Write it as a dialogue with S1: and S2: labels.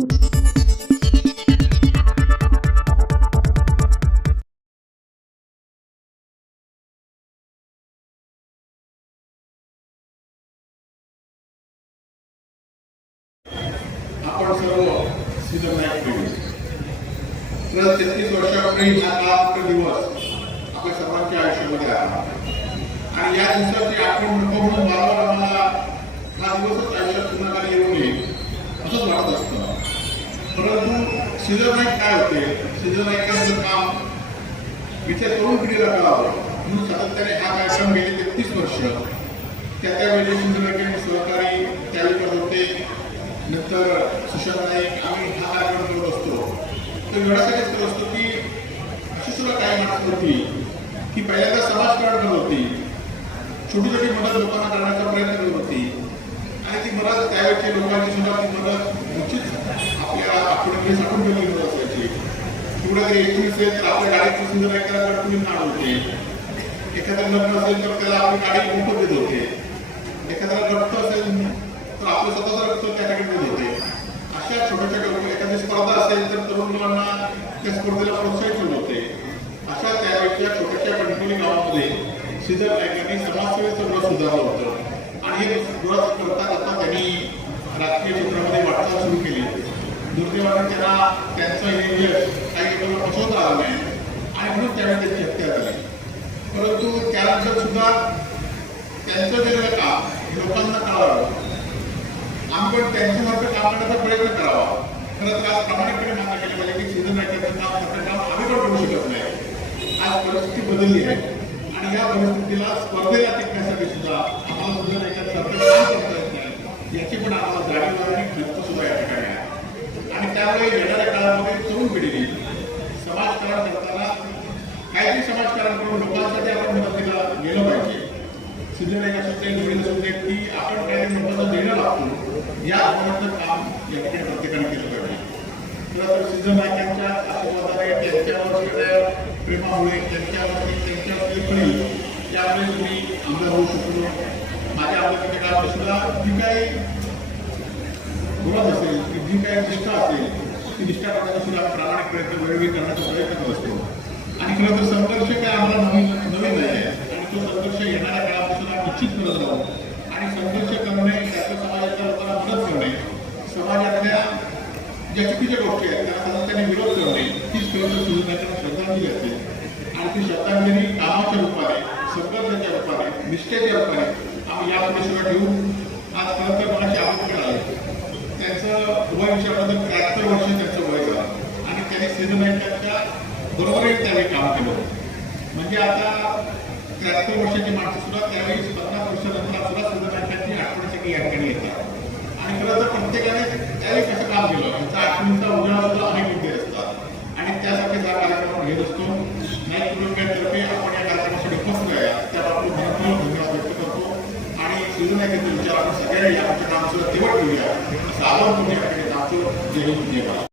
S1: आपण सर्व सिद्धनायक पिढी तर तेहतीस वर्षापूर्वी हा काळ दिवस आपल्या सर्वांच्या आयुष्यामध्ये आला आणि या दिवसाची आठवण नको म्हणून वारंवार आम्हाला हा दिवसच आयुष्यात पुन्हा परंतु सिद्धनायक काय होते? सिद्धनायकांचं काम? इथे तरुण पिढीला कळावं. म्हणून सातत्याने हा कार्यक्रम गेले तेहतीस वर्ष. त्या त्यावेळी सिंधुनायकांनी सहकारी त्यावेळी होते. नंतर सुशांत नाईक आम्ही हा कार्यक्रम करत असतो. तर एवढ्यासाठीच करत असतो की अशी सुद्धा काय माणसं होती की पहिल्यांदा समाजकारण करत होती. छोटी छोटी मदत लोकांना करण्याचा प्रयत्न करत होती. आणि ती मदत त्यावेळची लोकांची सुद्धा ती मदत आपल्या आठवड्यामध्ये साठून ठेवलेली मदत असायची कुठे जरी एकूण असेल तर आपल्या गाडीची सुंदर एखादा तुम्ही नाड होते एखादं लग्न असेल तर त्याला आपली गाडी मोफत देत होते एखाद्याला रक्त असेल तर आपलं स्वतःचं रक्त त्या देत होते अशा छोट्या छोट्या गोष्टी एखादी स्पर्धा असेल तर तरुण मुलांना त्या स्पर्धेला प्रोत्साहित करत होते अशा त्यावेळेच्या छोट्याशा कंट्रोली गावामध्ये सिद्ध नायकांनी समाजसेवेचं गृह सुधारलं होतं आणि हे गृह करता करता त्यांनी राजकीय क्षेत्रामध्ये वाटचाल सुरू केली. होती दुर्दैवानं त्याला त्यांचं हे यश काही लोकांना पोचवता आलं नाही. आणि म्हणून त्यावेळी त्यांची हत्या झाली परंतु त्यानंतर सुद्धा त्यांचं केलेलं काम लोकांना कळावं आपण पण त्यांच्यासारखं काम करण्याचा प्रयत्न करावा. खरं तर आज प्रामाणिकपणे मान्य केलं पाहिजे की सीझन नायकाचं काम सारखं काम आम्ही पण करू शकत नाही. आज परिस्थिती बदलली आहे. आणि या परिस्थितीला स्पर्धेला टिकण्यासाठी सुद्धा आम्हाला सुद्धा सरकार काम करता येत नाही. याची पण आम्हाला जाणीव आणि खर्च सुद्धा या ठिकाणी आहे. त्यामुळे येणाऱ्या काळामध्ये तरुण पिढीने समाजकारण करताना काहीतरी समाजकारण करून लोकांसाठी आपण मदतीला गेलं पाहिजे. सिद्धनायक असू दे नवीन असू दे की आपण काहीतरी लोकांना देणं लागतो या धोरणाचं काम या ठिकाणी प्रत्येकाने केलं पाहिजे. खरं तर सिद्धनायकांच्या आशीर्वादाने त्यांच्यावर असलेल्या प्रेमामुळे त्यांच्यावरती त्यांच्यावरती पडेल त्यामुळे तुम्ही आमदार होऊ शकलो माझ्या आमदारकीच्या काळात सुद्धा जी काही गुणच असेल की जी काही निष्ठा असेल ती निष्ठा करण्याचा सुद्धा प्रामाणिक प्रयत्न वेळोवेळी करण्याचा प्रयत्न करत असतो आणि खरं तर संघर्ष काय आम्हाला नवीन नवीन नाही आहे आणि तो संघर्ष येणाऱ्या काळापासून सुद्धा निश्चित करत राहू आणि संघर्ष करणे त्यातल्या समाजाच्या लोकांना मदत करणे समाजातल्या ज्या चुकीच्या गोष्टी आहेत त्या सातत्याने विरोध करणे तीच खरं तर सुधारण्याची श्रद्धांजली असते आणि ती श्रद्धांजली कामाच्या रूपाने संघर्षाच्या रूपाने निष्ठेच्या रूपाने आम्ही यापुढे सुद्धा ठेवून आज खरं तर मला आरोग्य आलं त्यांचं त्र्याहत्तर वर्ष त्यांचं वय झालं. आणि त्यांनी सिद्धनायकांच्या बरोबरही त्यावेळी काम केलं. म्हणजे आता त्र्याहत्तर वर्षाची माणसं सुद्धा त्यावेळी पन्नास वर्षानंतर सुद्धा सिद्धनायकांची आठवण्यासाठी या ठिकाणी येतात आणि खरं तर प्रत्येकाने त्यावेळी कसं काम केलं? त्यांचा आठवणीचा उजाळा सुद्धा अनेक मुद्दे असतात. आणि त्यासाठी हा कार्यक्रम घेत असतो नाईक तर्फे करतो आणि सिद्धनायकाचे विचार आपण सगळ्यांनी या आमच्या कामाचं तेवढ असं आवाहन तुम्ही या ठिकाणी